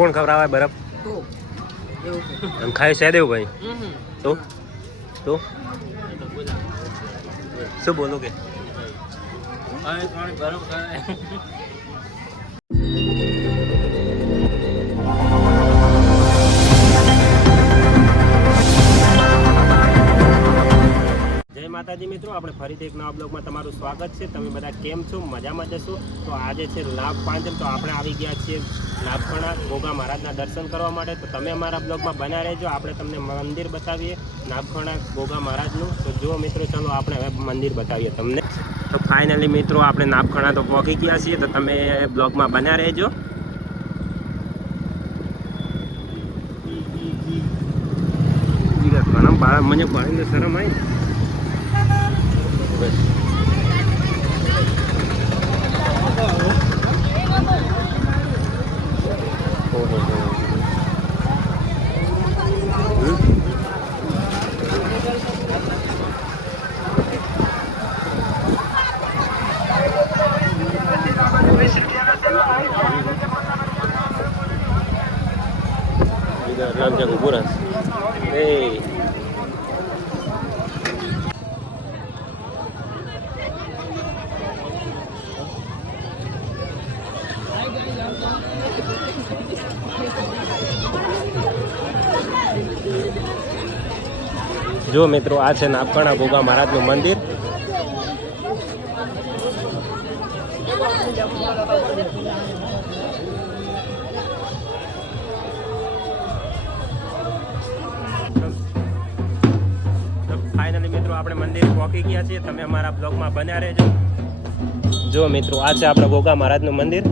કોણ ખવડાવે બરફ? ખાય છે. સહેદેવ ભાઈ? તો? તો? શું બોલો કે? જય આપણે ફરીથી એક નવા બ્લોગમાં તમારું સ્વાગત છે. તમે બધા કેમ છો? મજામાં જશો તો આજે છે લાભ પાંચમ. તો આપણે આવી ગયા છીએ નાગપણા ગોગા મહારાજના દર્શન કરવા માટે. તો તમે અમારા બ્લોગમાં બના રહેજો. આપણે તમને મંદિર બતાવીએ. નાગપણા ગોગા મહારાજનું. તો જો મિત્રો, ચાલો આપણે હવે મંદિર બતાવીએ તમને. તો ફાઇનલી મિત્રો, આપણે નાગખણા તો પહોંચી ગયા છીએ. તો તમે બ્લોગમાં બના રહેજો. મને પાણીને શરમ આવી. করবেন Dalam jago buras. Hey. જો મિત્રો, આ છે નાપકાણા ગોગા મહારાજનું મંદિર. ફાઇનલી મિત્રો, આપણે મંદિર પહોંચી ગયા છીએ. તમે અમારા બ્લોગમાં બન્યા રહેજો. જો મિત્રો, આ છે આપણા ગોગા મહારાજનું મંદિર.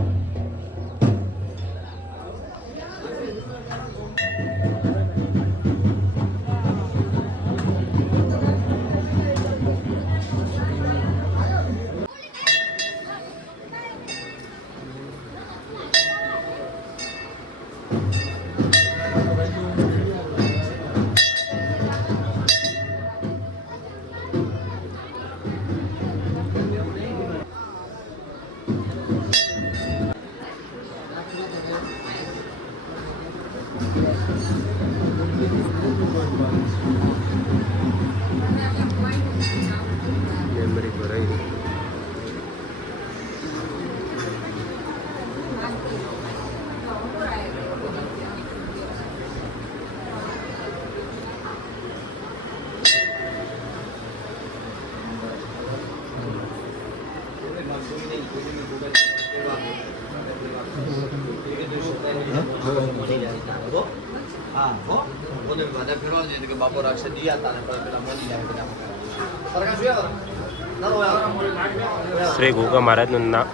શ્રી ગોગા મહારાજનું ના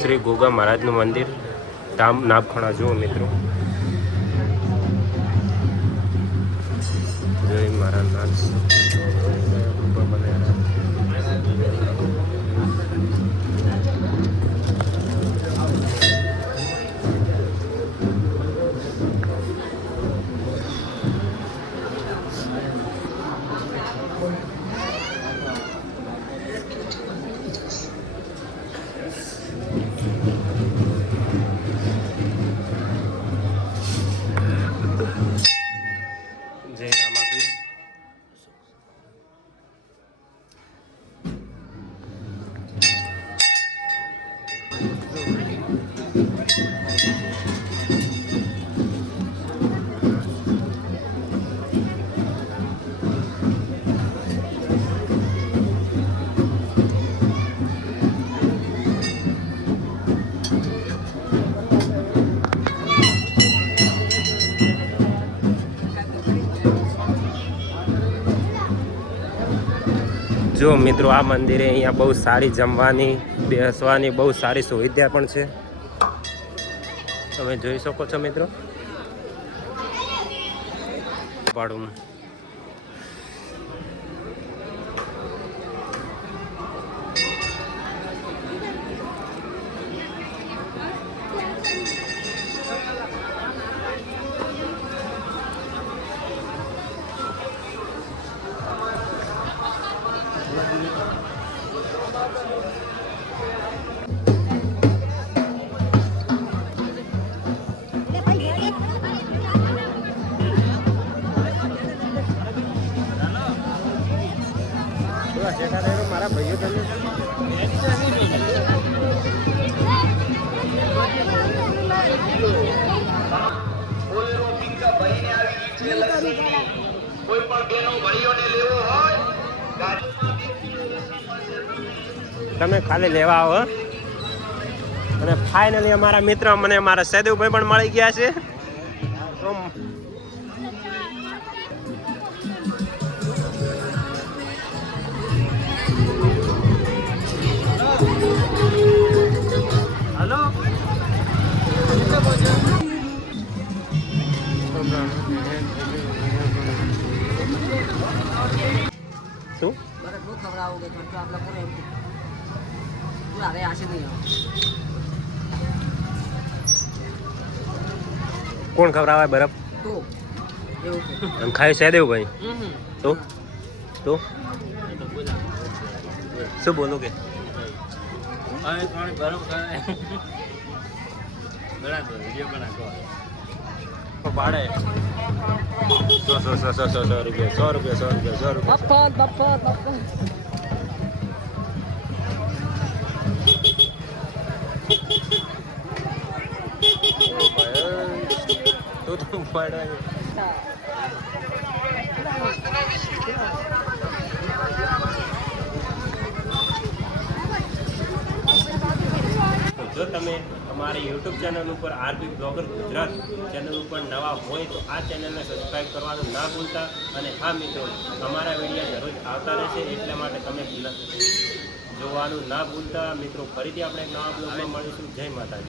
શ્રી ગોગા મહારાજનું મંદિર ધામ નાભખણા જુઓ મિત્રો. જય મહારાજ. જો મિત્રો આ મંદિરે અહીંયા બહુ સારી જમવાની બેસવાની બહુ સારી સુવિધા પણ છે. તમે જોઈ શકો છો મિત્રો. ભાડું તમે ખાલી લેવા આવો અને ફાઇનલી અમારા મિત્ર, મને અમારા સૈદેવભાઈ પણ મળી ગયા છે. કરો એમ તું હવે આશે આવે કોણ ખવડાવે બરફ? તો. એવું ભાઈ? ખાય તો? તો? શું બોલું કે? ભાડે. સો સો સો સો સો સો રૂપિયા સો રૂપિયા સો રૂપિયા સો રૂપિયા. જો તમે અમારી યુટ્યુબ ચેનલ ઉપર આરબી બ્લોગર ગુજરાત ચેનલ ઉપર નવા હોય તો આ ચેનલને સબસ્ક્રાઈબ કરવાનું ના ભૂલતા અને હા મિત્રો, અમારા વીડિયો દરરોજ આવતા રહેશે એટલા માટે તમે જોવાનું ના ભૂલતા. મિત્રો, ફરીથી આપણે એક નવા બ્લોગમાં મળીશું. જય માતાજી.